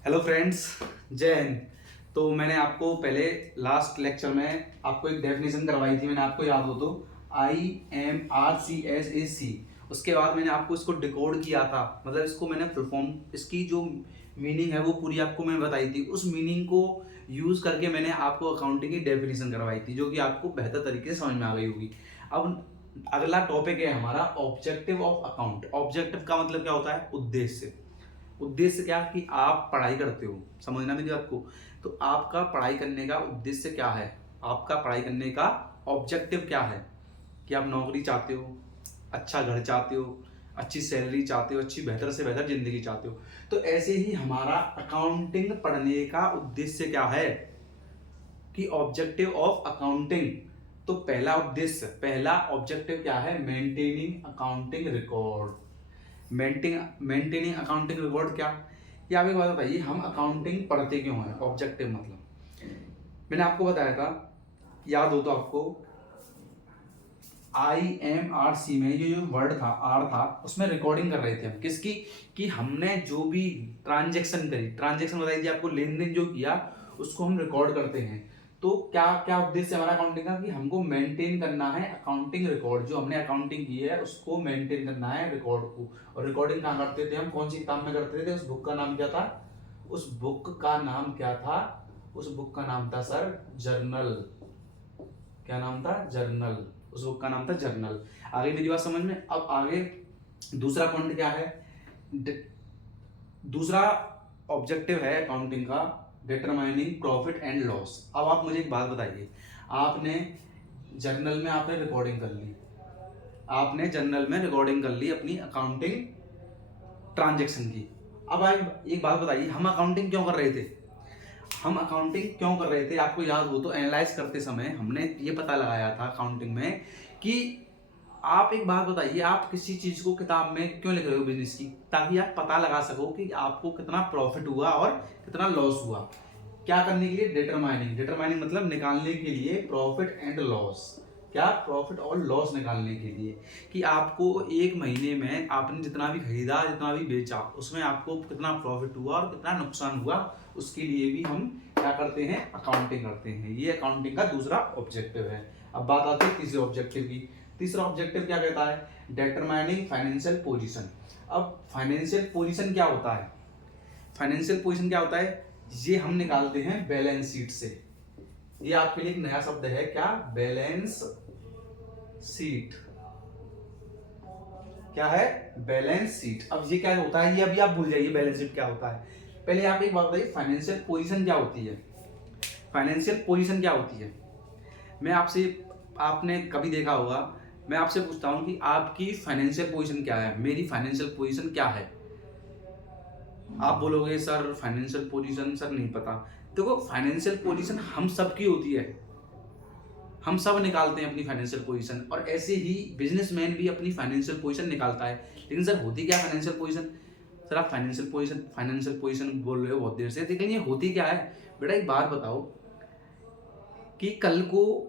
Hello friends, जय हिंद। तो मैंने आपको पहले लास्ट लेक्चर में आपको एक डेफिनेशन करवाई थी, मैंने आपको याद हो तो IMRCSAC। उसके बाद मैंने आपको इसको डिकोड किया था, मतलब इसको मैंने फुल फॉर्म, इसकी जो मीनिंग है वो पूरी आपको मैंने बताई थी। उस मीनिंग को यूज़ करके मैंने आपको अकाउंटिंग की डेफिनेशन करवाई थी, जो कि आपको बेहतर तरीके से समझ में आ गई होगी। अब अगला टॉपिक है हमारा ऑब्जेक्टिव ऑफ अकाउंट। ऑब्जेक्टिव का मतलब क्या होता है? उद्देश्य। उद्देश्य क्या कि आप पढ़ाई करते हो, समझना मेरी बात को। तो आपका पढ़ाई करने का उद्देश्य क्या है? आपका पढ़ाई करने का ऑब्जेक्टिव क्या है? कि आप नौकरी चाहते हो, अच्छा घर चाहते हो, अच्छी सैलरी चाहते हो, अच्छी बेहतर से बेहतर जिंदगी चाहते हो। तो ऐसे ही हमारा अकाउंटिंग पढ़ने का उद्देश्य क्या है कि ऑब्जेक्टिव ऑफ अकाउंटिंग। तो पहला ऑब्जेक्टिव क्या है? Maintaining accounting record. Maintaining accounting record क्या? ये आप एक बात बताइए, हम अकाउंटिंग पढ़ते क्यों हैं? ऑब्जेक्टिव मतलब मैंने आपको बताया था, याद हो तो आपको, IMRC में ये जो वर्ड था, आर था, उसमें रिकॉर्डिंग कर रहे थे हम किसकी? कि हमने जो भी ट्रांजेक्शन करी, ट्रांजेक्शन बताई थी आपको, लेन देन जो किया उसको हम रिकॉर्ड करते हैं। तो क्या क्या उद्देश्य हमारा अकाउंटिंग का? कि हमको मेंटेन करना है अकाउंटिंग रिकॉर्ड, जो हमने अकाउंटिंग की है उसको मेंटेन करना है रिकॉर्ड को। और रिकॉर्डिंग कहाँ करते थे हम? कौन सी किताब में करते थे? उस बुक का नाम क्या था? उस बुक का नाम क्या था? उस बुक का नाम था सर जर्नल। क्या नाम था? जर्नल। उस बुक का नाम था जर्नल। आगे मेरी बात समझ में? अब आगे दूसरा पॉइंट क्या है? दूसरा ऑब्जेक्टिव है अकाउंटिंग का डिटरमाइनिंग प्रॉफिट एंड लॉस। अब आप मुझे एक बात बताइए, आपने जर्नल में आपने रिकॉर्डिंग कर ली, आपने जर्नल में रिकॉर्डिंग कर ली अपनी अकाउंटिंग ट्रांजेक्शन की। अब आप एक बात बताइए, हम अकाउंटिंग क्यों कर रहे थे? हम अकाउंटिंग क्यों कर रहे थे? आपको याद हो तो एनालाइज करते समय हमने ये पता लगाया था अकाउंटिंग में कि आप एक बात बताइए, आप किसी चीज को किताब में क्यों लिख रहे हो बिजनेस की? ताकि आप पता लगा सको कि आपको कितना प्रॉफिट हुआ और कितना लॉस हुआ। क्या करने के लिए? डिटरमाइनिंग। डिटरमाइनिंग मतलब निकालने के लिए प्रॉफिट एंड लॉस। क्या? प्रॉफिट और लॉस निकालने के लिए कि आपको एक महीने में आपने जितना भी खरीदा, जितना भी बेचा, उसमें आपको कितना प्रॉफिट हुआ और कितना नुकसान हुआ, उसके लिए भी हम क्या करते हैं? अकाउंटिंग करते हैं। ये अकाउंटिंग का दूसरा ऑब्जेक्टिव है। अब बात आती है तीसरे ऑब्जेक्टिव की। तीसरा ऑब्जेक्टिव क्या कहता है? Determining financial position. अब फाइनेंशियल पोजीशन क्या होता है? फाइनेंशियल पोजीशन क्या होता है? ये हम निकालते हैं बैलेंस शीट से। ये आपके लिए एक नया शब्द है, क्या? Balance sheet. क्या है? Balance sheet. अब ये क्या होता है, ये अभी आप भूल जाइए बैलेंस शीट क्या होता है। पहले आप एक बात बताइए, फाइनेंशियल पोजीशन क्या होती है? फाइनेंशियल पोजीशन क्या होती है? मैं आपसे, आपने कभी देखा होगा, मैं आपसे पूछता हूं कि आपकी फाइनेंशियल पोजीशन क्या है, मेरी फाइनेंशियल पोजीशन क्या है। आप बोलोगे सर फाइनेंशियल पोजीशन सर नहीं पता। देखो, फाइनेंशियल पोजीशन हम सबकी होती है, हम सब निकालते हैं अपनी फाइनेंशियल पोजीशन, और ऐसे ही बिजनेसमैन भी अपनी फाइनेंशियल पोजीशन निकालता है। लेकिन सर होती क्या फाइनेंशियल पोजीशन? सर आप फाइनेंशियल पोजीशन बोल रहे हो बहुत देर से, लेकिन ये होती क्या है? बेटा एक बात बताओ कि कल को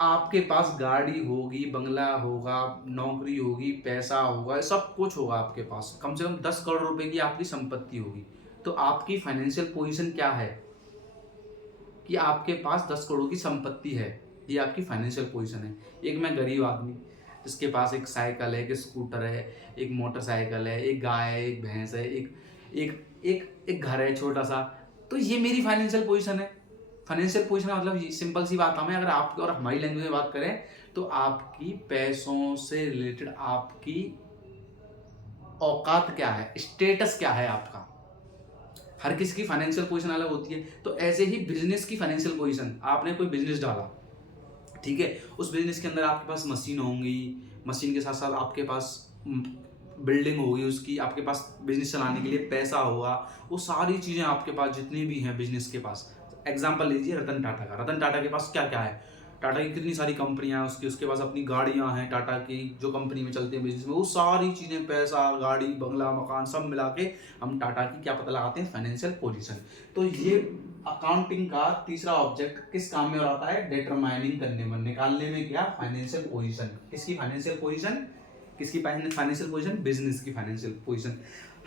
आपके पास गाड़ी होगी, बंगला होगा, नौकरी होगी, पैसा होगा, सब कुछ होगा आपके पास, कम से कम 10 करोड़ रुपए की आपकी संपत्ति होगी। तो आपकी फाइनेंशियल पोजीशन क्या है? कि आपके पास 10 करोड़ की संपत्ति है, ये आपकी फाइनेंशियल पोजीशन है। एक मैं गरीब आदमी जिसके पास एक साइकिल है, एक स्कूटर है, एक मोटरसाइकिल है, एक गाय है, एक भैंस है, एक एक एक घर है छोटा सा। तो ये मेरी फाइनेंशियल पोजीशन है। फाइनेंशियल पोजीशन का मतलब सिंपल सी बात है, अगर आपकी और हमारी लैंग्वेज में बात करें तो आपकी पैसों से रिलेटेड आपकी औकात क्या है, स्टेटस क्या है आपका। हर किसी की फाइनेंशियल पोजीशन अलग होती है। तो ऐसे ही बिजनेस की फाइनेंशियल पोजीशन, आपने कोई बिजनेस डाला, ठीक है, उस बिजनेस के अंदर आपके पास मशीन होंगी, मशीन के साथ साथ आपके पास बिल्डिंग होगी उसकी, आपके पास बिजनेस चलाने के लिए पैसा होगा, वो सारी चीज़ें आपके पास जितनी भी हैं बिजनेस के पास। एग्जाम्पल लीजिए रतन टाटा का। रतन टाटा के पास क्या क्या है? टाटा की कितनी सारी कंपनियां हैं, उसके पास अपनी गाड़ियां हैं, टाटा की जो कंपनी में चलती है बिजनेस में, वो सारी चीज़ें, पैसा, गाड़ी, बंगला, मकान, सब मिला के हम टाटा की क्या पता लगाते हैं? Financial position. तो ये अकाउंटिंग का तीसरा ऑब्जेक्ट किस काम में और आता है? डिटरमाइनिंग करने में, निकालने में क्या? Financial position. किसकी फाइनेंशियल पोजीशन? किसकी फाइनेंशियल पोजीशन? बिजनेस की फाइनेंशियल पोजीशन।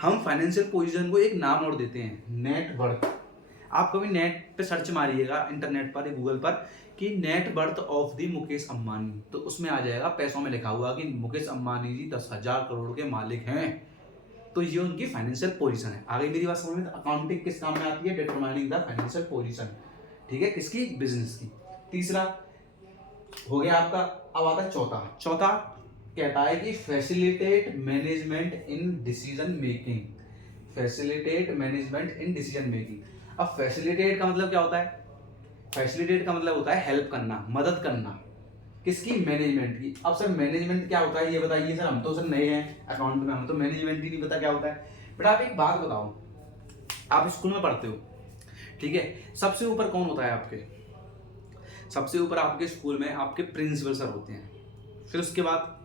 हम फाइनेंशियल पोजीशन को एक नाम और देते हैं, नेट वर्थ। आप कभी नेट पे सर्च मारिएगा इंटरनेट पर, गूगल पर, कि net worth of the Mukesh Ambani, तो उसमें आ जाएगा पैसों में लिखा हुआ कि मुकेश अंबानी जी 10,000 करोड़ के मालिक हैं। तो ये उनकी फाइनेंशियल पोजीशन है। आगे मेरी बात समझ में? अकाउंटिंग किस काम में आती है? डिटरमाइनिंग द फाइनेंशियल पोजीशन, ठीक है, किसकी? बिजनेस की। तीसरा हो गया आपका। अब आता है चौथा। चौथा कहता है कि facilitate management in decision making. Facilitate management in decision making. अब फैसिलिटेट का मतलब क्या होता है? फैसिलिटेट का मतलब होता है हेल्प करना, मदद करना। किसकी? मैनेजमेंट की। अब सर मैनेजमेंट क्या होता है ये बताइए सर, हम तो सर नए हैं अकाउंट में, हम तो मैनेजमेंट ही नहीं पता क्या होता है। बेटा आप एक बात बताओ, आप स्कूल में पढ़ते हो, ठीक है, सबसे ऊपर कौन होता है आपके? सबसे ऊपर आपके स्कूल में आपके प्रिंसिपल सर होते हैं, फिर उसके बाद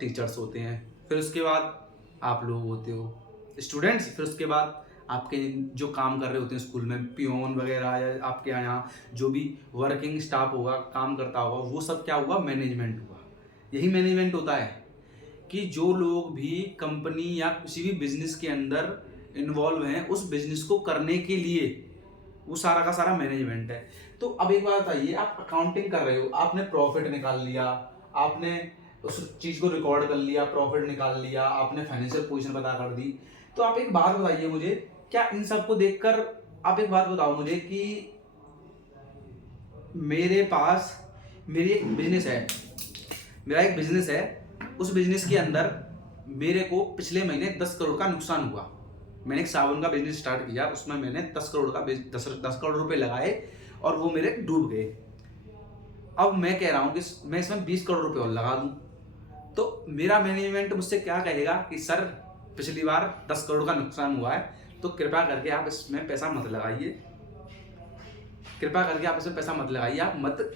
टीचर्स होते हैं, फिर उसके बाद आप लोग होते हो स्टूडेंट्स, फिर उसके बाद आपके जो काम कर रहे होते हैं स्कूल में, पियोन वगैरह, या आपके यहाँ जो भी वर्किंग स्टाफ होगा, काम करता होगा, वो सब क्या हुआ? मैनेजमेंट हुआ। यही मैनेजमेंट होता है कि जो लोग भी कंपनी या किसी भी बिजनेस के अंदर इन्वॉल्व हैं, उस बिजनेस को करने के लिए वो सारा का सारा मैनेजमेंट है। तो अब एक बात बताइए, आप अकाउंटिंग कर रहे हो, आपने प्रॉफिट निकाल लिया, आपने उस चीज को रिकॉर्ड कर लिया, प्रॉफिट निकाल लिया, आपने फाइनेंशियल पोजीशन पता कर दी, तो आप एक बात बताइए मुझे, क्या इन सबको देखकर आप एक बात बताओ मुझे कि मेरे पास मेरी एक बिजनेस है, मेरा एक बिजनेस है, उस बिजनेस के अंदर मेरे को पिछले महीने 10 करोड़ का नुकसान हुआ। मैंने एक साबुन का बिजनेस स्टार्ट किया, उसमें मैंने 10 करोड़ का 10 करोड़ रुपए लगाए और वो मेरे डूब गए। अब मैं कह रहा हूं कि मैं इसमें 20 करोड़ रुपए और लगा दूं, तो मेरा मैनेजमेंट मुझसे क्या कहेगा कि सर पिछली बार 10 करोड़ का नुकसान हुआ है, तो कृपया करके आप इसमें पैसा मत लगाइए, कृपया करके आप इसमें पैसा मत लगाइए, आप मत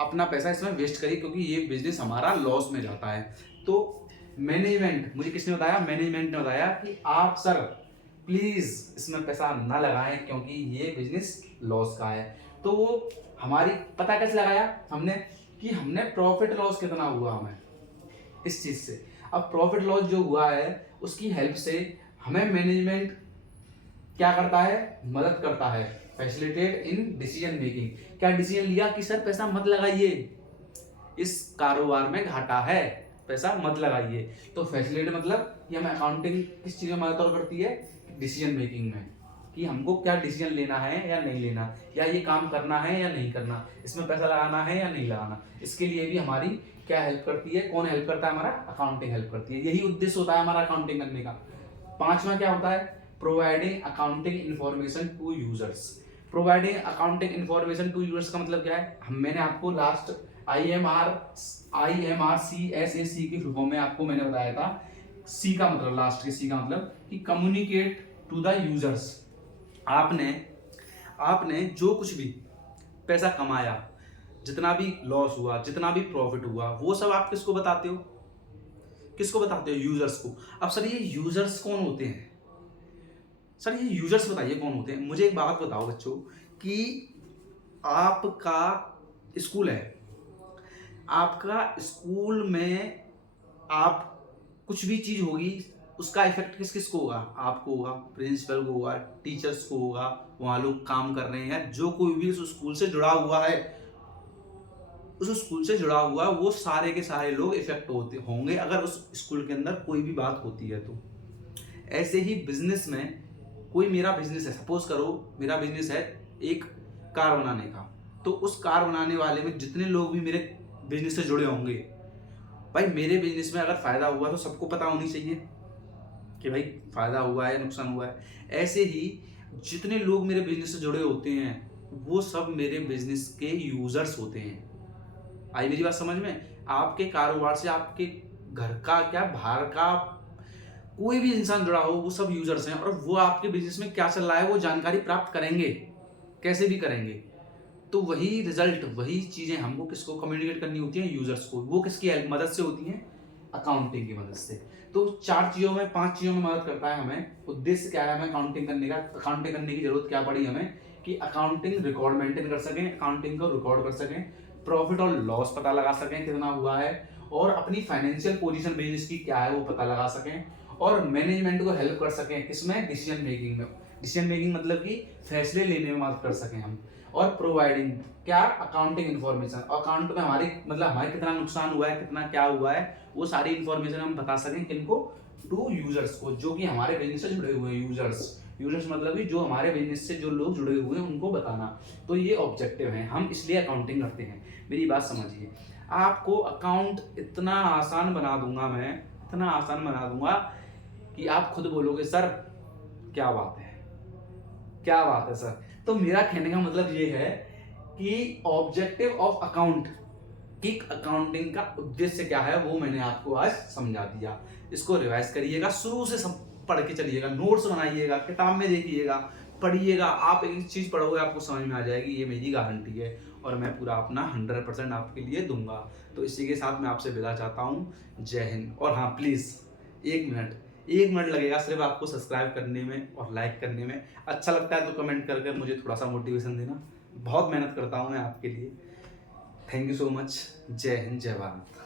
अपना पैसा इसमें वेस्ट करिए, क्योंकि ये बिजनेस हमारा लॉस में जाता है। तो मैनेजमेंट, मुझे किसने बताया? मैनेजमेंट ने बताया कि आप सर प्लीज इसमें पैसा ना लगाएं, क्योंकि ये बिजनेस लॉस का है। तो वो हमारी पता कैसे लगाया हमने? कि हमने प्रॉफिट लॉस कितना हुआ हमें इस चीज से। अब प्रॉफिट लॉस जो हुआ है उसकी हेल्प से हमें मैनेजमेंट क्या करता है? मदद करता है। Facilitate in decision making. क्या डिसीजन लिया कि सर पैसा मत लगाइए, इस कारोबार में घाटा है, पैसा मत लगाइए। तो फैसिलिटेट मतलब ये हमें अकाउंटिंग किस चीज में मदद और करती है? डिसीजन मेकिंग में, कि हमको क्या डिसीजन लेना है या नहीं लेना, या ये काम करना है या नहीं करना, इसमें पैसा लगाना है या नहीं लगाना। इसके लिए भी हमारी क्या हेल्प करती है? कौन हेल्प करता है? हमारा अकाउंटिंग हेल्प करती है। यही उद्देश्य होता है हमारा अकाउंटिंग करने का। पांचवा क्या होता है? Providing accounting information to users. Providing accounting information to users का मतलब क्या है? मैंने आपको लास्ट IMRCSAC की फुल फॉर्म में आपको मैंने बताया था। सी का मतलब, लास्ट के सी का मतलब कि कम्युनिकेट टू द यूजर्स। आपने जो कुछ भी पैसा कमाया, जितना भी लॉस हुआ, जितना भी प्रॉफिट हुआ, वो सब आप किसको बताते हो? किसको बताते हो? यूजर्स को। अब सर ये यूजर्स कौन होते हैं? सर ये यूजर्स बताइए कौन होते हैं। मुझे एक बात बताओ बच्चों, कि आपका स्कूल है, आपका स्कूल में आप कुछ भी चीज होगी, उसका इफेक्ट किस किस को होगा? आपको होगा, प्रिंसिपल को होगा, टीचर्स को होगा, वहां लोग काम कर रहे हैं, जो कोई भी उस स्कूल से जुड़ा हुआ है, उस स्कूल से जुड़ा हुआ, वो सारे के सारे लोग इफेक्ट होते होंगे अगर उस स्कूल के अंदर कोई भी बात होती है। तो ऐसे ही बिजनेस में, कोई मेरा बिजनेस है, सपोज करो मेरा बिजनेस है एक कार बनाने का, तो उस कार बनाने वाले में जितने लोग भी मेरे बिजनेस से जुड़े होंगे, भाई मेरे बिजनेस में अगर फायदा हुआ तो सबको पता होनी चाहिए कि भाई फायदा हुआ है, नुकसान हुआ है। ऐसे ही जितने लोग मेरे बिजनेस से जुड़े होते हैं वो सब मेरे बिजनेस के यूजर्स होते हैं। आई मेरी बात समझ में? आपके कारोबार से आपके घर का क्या, बाहर का कोई भी इंसान जुड़ा हो, वो सब यूजर्स हैं, और वो आपके बिजनेस में क्या चल रहा है वो जानकारी प्राप्त करेंगे, कैसे भी करेंगे। तो वही रिजल्ट, वही चीजें हमको किसको कम्युनिकेट करनी होती है? यूजर्स को। वो किसकी मदद से होती हैं? अकाउंटिंग की मदद से। तो 5 चीजों में मदद करता है हमें। उद्देश्य क्या है हमें अकाउंटिंग करने का? अकाउंटिंग करने की जरूरत क्या पड़ी हमें? कि अकाउंटिंग रिकॉर्ड मेंटेन कर सकें, अकाउंटिंग को रिकॉर्ड कर सकें, प्रॉफिट और लॉस पता लगा सकें कितना हुआ है, और अपनी फाइनेंशियल पोजीशन बिजनेस की क्या है वो पता लगा सकें, और मैनेजमेंट को हेल्प कर सकें किसमें, डिसीजन मेकिंग में। डिसीजन मेकिंग मतलब कि फैसले लेने में मदद कर सकें हम। और प्रोवाइडिंग क्या, अकाउंटिंग इन्फॉर्मेशन, अकाउंट में हमारी मतलब हमारे कितना नुकसान हुआ है, कितना क्या हुआ है, वो सारी इन्फॉर्मेशन हम बता सकें किनको, टू यूजर्स को, जो कि हमारे बिजनेस से जुड़े हुए हैं। यूजर्स मतलब कि जो हमारे बिजनेस से जो लोग जुड़े हुए हैं उनको बताना। तो ये ऑब्जेक्टिव है, हम इसलिए अकाउंटिंग करते हैं। मेरी बात समझिए, आपको अकाउंट इतना आसान बना दूंगा मैं, इतना आसान बना दूंगा कि आप खुद बोलोगे सर क्या बात है, क्या बात है सर। तो मेरा कहने का मतलब ये है कि ऑब्जेक्टिव ऑफ अकाउंट, कि अकाउंटिंग का उद्देश्य क्या है, वो मैंने आपको आज समझा दिया। इसको रिवाइज करिएगा, शुरू से सब पढ़ के चलिएगा, नोट्स बनाइएगा, किताब में देखिएगा, पढ़िएगा। आप एक चीज पढ़ोगे आपको समझ में आ जाएगी, ये मेरी गारंटी है, और मैं पूरा अपना 100% आपके लिए दूंगा। तो इसी के साथ मैं आपसे विदा चाहता हूँ। जय हिंद। और हाँ प्लीज़, 1 मिनट लगेगा सिर्फ आपको सब्सक्राइब करने में और लाइक करने में। अच्छा लगता है तो कमेंट करके मुझे थोड़ा सा मोटिवेशन देना। बहुत मेहनत करता हूँ मैं आपके लिए। Thank you so much. जय हिंद, जय भारत।